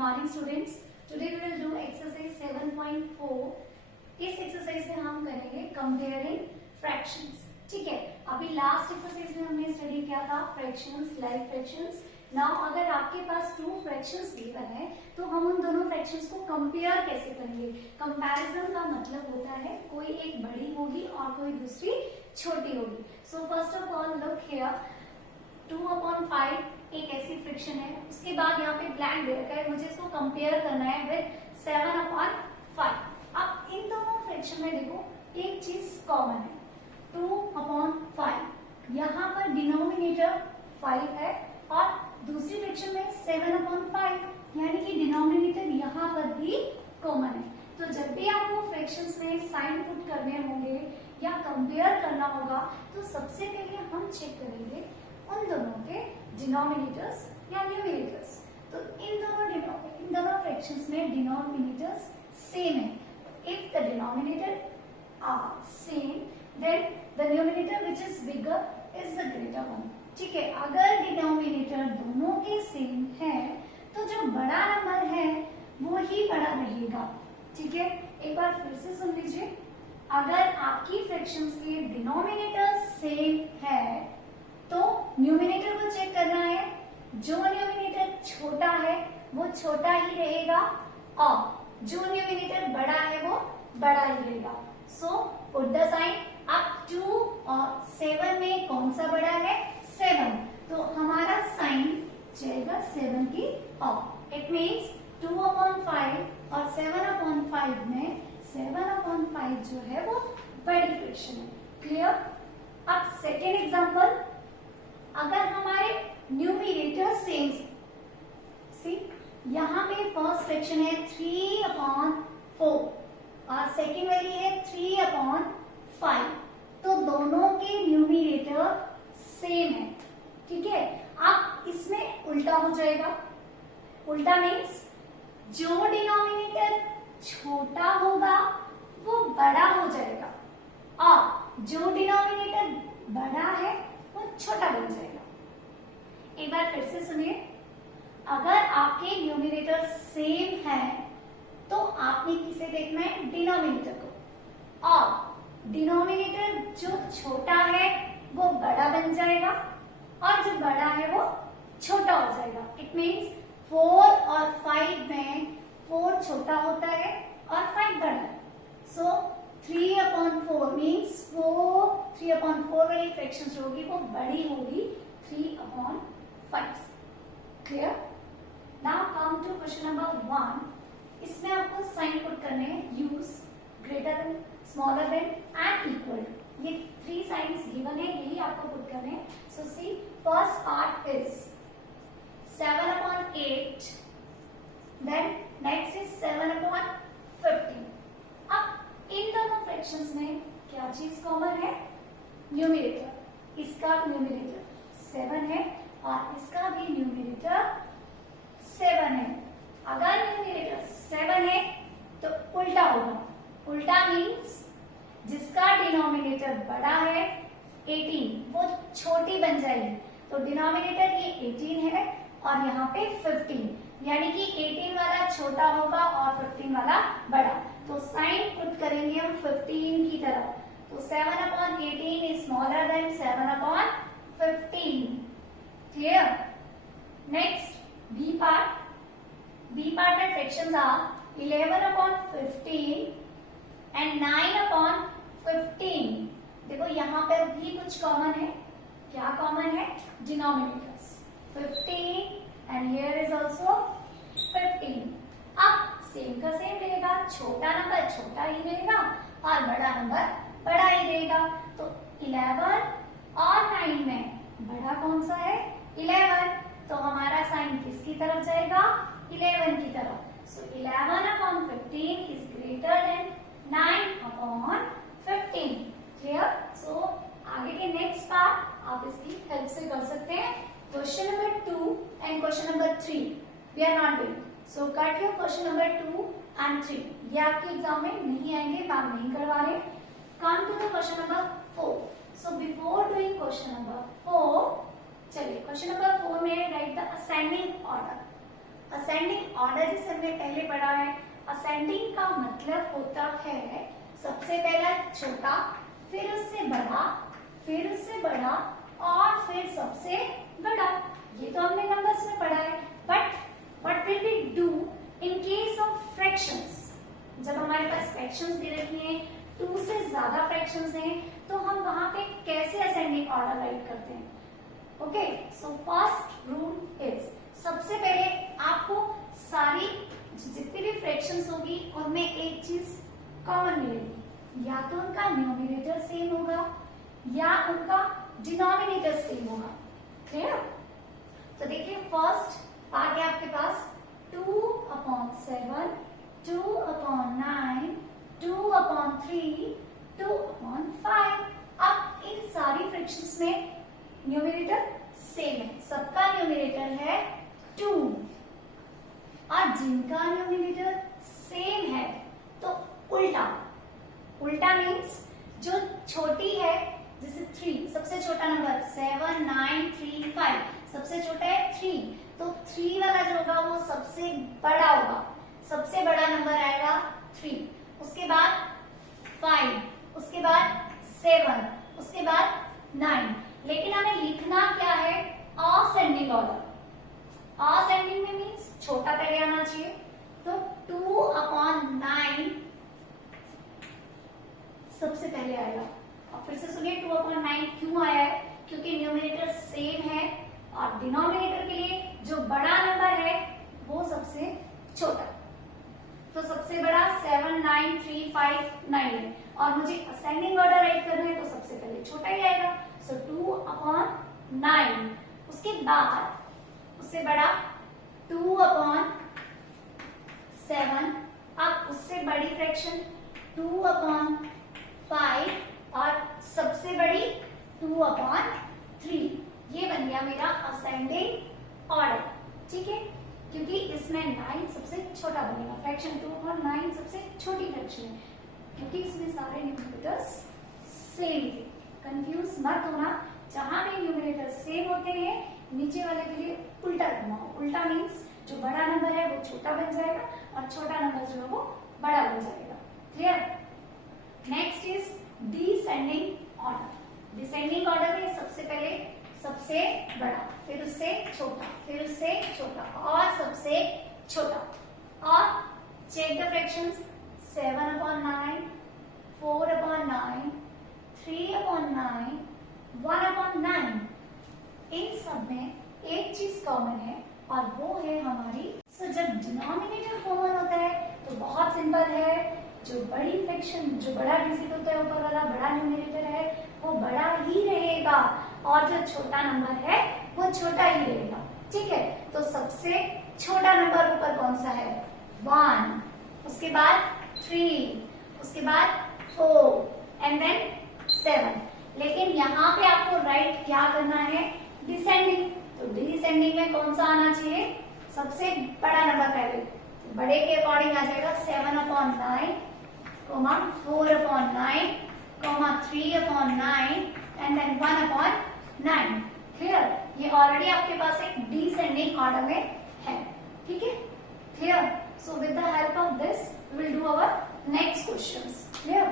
Morning students, today we will do exercise 7.4। इस exercise में हम करेंगे कंपेयरिंग फ्रैक्शंस। ठीक है, अभी लास्ट एक्सरसाइज में हमने स्टडी किया था फ्रैक्शंस, लाइक फ्रैक्शंस। नाउ अगर आपके पास टू फ्रैक्शंस गिवन है तो हम उन दोनों फ्रैक्शंस को कंपेयर कैसे करेंगे। कंपैरिजन का मतलब होता है कोई एक बड़ी होगी और कोई दूसरी छोटी होगी। So first of all look here, 2/5 एक ऐसी फ्रैक्शन है, उसके बाद यहाँ पे ब्लैंक दे रखा है, मुझे इसको कंपेयर करना है विद 7/5। अब इन दोनों फ्रैक्शन में देखो एक चीज कॉमन है, 2/5। यहाँ पर डिनोमिनेटर 5 है और दूसरी फ्रैक्शन में 7/5, यानी कि डिनोमिनेटर यहाँ पर भी कॉमन है। तो जब भी आपको फ्रैक्शंस में साइन पुट करने होंगे या कंपेयर करना होगा तो सबसे पहले हम चेक करेंगे उन दोनों के डिनोमिनेटर्स या न्यूमिनेटर्स। तो इन दोनों फ्रैक्शंस में डिनोमिनेटर्स सेम है। If the denominator are same then the numerator which is bigger is the greater one. ठीक है, अगर डिनोमिनेटर दोनों के सेम है तो जो बड़ा नंबर है वो ही बड़ा रहेगा। ठीक है, एक बार फिर से सुन लीजिए, अगर आपकी फ्रैक्शंस के डिनोमिनेटर सेम है तो न्यूमिनेटर को चेक करना है, जो न्यूमिनेटर छोटा है वो छोटा ही रहेगा और जो न्यूमिनेटर बड़ा है वो बड़ा ही रहेगा। So put the sign. अब 2 और 7 में कौन सा बड़ा है? 7। तो हमारा साइन जाएगा 7 की ओर। इट मीन्स 2/5 और 7/5 में 7/5 जो है वो बड़ी फ्रैक्शन है। क्लियर? अब सेकेंड एग्जांपल, अगर हमारे न्यूमिनेटर सेम, सी यहाँ पे फर्स्ट फ्रैक्शन है 3/4 और सेकेंड वाली है 3/5, तो दोनों के न्यूमिनेटर सेम है। ठीक है, अब इसमें उल्टा हो जाएगा। उल्टा मीन्स जो डिनोमिनेटर छोटा होगा वो बड़ा हो जाएगा और जो डिनोमिनेटर बड़ा है वो छोटा बन जाएगा। एक बार फिर से सुनिए, अगर आपके न्यूमिनेटर सेम है तो आपने किसे देखना है? डिनोमिनेटर को, और डिनोमिनेटर जो छोटा है वो बड़ा बन जाएगा और जो बड़ा है वो छोटा हो जाएगा। इट मीन्स 4 और 5 में 4 छोटा होता है और 5 बड़ा है। सो 3/4 मीन्स 3/4 वाली फ्रैक्शन जो होगी वो बड़ी होगी 3/5। Clear? Now come to question number 1। इसमें आपको साइन पुट करने हैं, use, greater than, smaller than and equal to. ये 3 साइंस गिवन है, यही आपको पुट करने हैं। So see, first part is 7/8, then next is 7/15। अब इन दोनों फ्रैक्शंस में क्या चीज कॉमन है? न्यूमिनेटर। इसका न्यूमिनेटर 7 है और इसका भी न्यूमिनेटर 7 है। अगर न्यूमिनेटर 7 है तो उल्टा होगा। उल्टा मीन्स जिसका डिनोमिनेटर बड़ा है 18 वो छोटी बन जाएगी। तो डिनोमिनेटर ये 18 है और यहाँ पे 15, यानी कि 18 वाला छोटा होगा और 15 वाला बड़ा। तो साइन पुट करेंगे हम 15 की तरफ। तो 7/18 is smaller than 7/15. Clear? Next, B part. B part में fractions are 11/15 and 9/15. देखो यहाँ पर भी कुछ कॉमन है। क्या कॉमन है? Denominators 15 and here is also 15. अब सेम का सेम रहेगा, छोटा नंबर छोटा ही रहेगा और बड़ा नंबर बड़ा ही रहेगा। तो 11 और 9 में बड़ा कौन सा है? 11। तो हमारा साइन किसकी तरफ जाएगा? 11 की तरफ। सो 11/15 इज ग्रेटर देन 9/15। क्लियर? सो आगे के नेक्स्ट पार्ट आप इसकी हेल्प से कर सकते हैं। Question number 2 and question number 3 we are not doing. So cut your question number 2 and 3। ये आपके एग्जाम में नहीं आएंगे, मैम नहीं करवा रहे। Come to the question number 4। So before doing question number 4, चलिए क्वेश्चन नंबर 4 में write the ascending order. Ascending order जिसे हमने पहले पढ़ा है, असेंडिंग का मतलब होता है सबसे पहला छोटा, फिर उससे बड़ा, फिर उससे बड़ा और फिर सबसे बड़ा। ये तो हमने नंबर्स में पढ़ा है। But what will we do in case of fractions? जब हमारे पास फ्रैक्शंस दे रखी हैं, 2 से ज्यादा फ्रैक्शंस हैं, तो हम वहां पे कैसे असेंडिंग ऑर्डर राइट करते हैं? Okay, so first rule is, सबसे पहले आपको सारी जितनी भी फ्रैक्शंस होगी उनमें एक चीज कॉमन मिलेगी, या तो उनका न्यूमरेटर सेम होगा या उनका डिनोमिनेटर सेम होगा। क्लियर? तो देखिए फर्स्ट पार्ट है आपके पास 2/7, 2/9, 2/3, 2/5। अब इन सारी फ्रैक्शंस में न्यूमरेटर सेम है, सबका न्यूमरेटर है 2, और जिनका न्यूमरेटर सेम है तो उल्टा, उल्टा मीन्स जो छोटी है, जैसे 3 सबसे छोटा नंबर 7, 9, 3, 5 सबसे छोटा है 3, तो 3 वाला जो होगा वो सबसे बड़ा होगा, सबसे बड़ा नंबर आएगा 3, उसके बाद 5, उसके बाद 7, उसके बाद 9। लेकिन हमें लिखना क्या है? Ascending order. असेंडिंग में मीन्स छोटा पहले आना चाहिए, तो 2/9 सबसे पहले आएगा। और फिर से सुनिए 2/9 क्यों आया है? क्योंकि न्यूमरेटर सेम है और डिनोमिनेटर के लिए जो बड़ा नंबर है वो सबसे छोटा। तो सबसे बड़ा 7, 9, 3, 5, 9 है, और मुझे असेंडिंग ऑर्डर राइट करना है तो सबसे पहले छोटा ही आएगा, सो 2/9। उसके बाद उससे बड़ा 2/7, अब उससे बड़ी फ्रैक्शन 2/5 और सबसे बड़ी 2/3। ये बन गया मेरा असेंडिंग ऑर्डर। ठीक है, क्योंकि इसमें 9 सबसे छोटा बनेगा, फ्रैक्शन 2/9 सबसे छोटी फ्रैक्शन है, क्योंकि इसमें सारे न्यूमरेटर्स सेम थे। कंफ्यूज मत होना, जहां भी न्यूमरेटर सेम होते हैं नीचे वाले के लिए उल्टा करना हो। उल्टा मीन्स जो बड़ा नंबर है वो छोटा बन जाएगा और छोटा नंबर जो है वो बड़ा बन जाएगा। Clear? Next is descending order. Descending order में सबसे पहले सबसे बड़ा, फिर उससे छोटा, फिर उससे छोटा और सबसे छोटा। और चेक द फ्रैक्शंस 7/9, 4/9, 3/9, 1/9। इन सब में एक चीज कॉमन है और वो है हमारी, जब डिनोमिनेटर कॉमन होता है तो बहुत सिंपल है, जो बड़ी फ्रैक्शन, जो बड़ा डिजिट होता है ऊपर वाला, बड़ा न्यूमरेटर है वो बड़ा ही रहेगा और जो छोटा नंबर है वो छोटा ही रहेगा। ठीक है, तो सबसे छोटा नंबर ऊपर कौन सा है? 1, उसके बाद 3, उसके बाद 4 एंड देन 7। लेकिन यहाँ पे आपको राइट क्या करना है? डिसेंडिंग। तो डिसेंडिंग में कौन सा आना चाहिए? सबसे बड़ा नंबर पहले, तो बड़े के अकॉर्डिंग आ जाएगा 7/9, 4/9, 3/9 एंड देन 1/9। क्लियर? ये ऑलरेडी आपके पास एक डिसेंडिंग ऑर्डर में है। ठीक है, clear? So with the help of this we will do our next questions. Clear?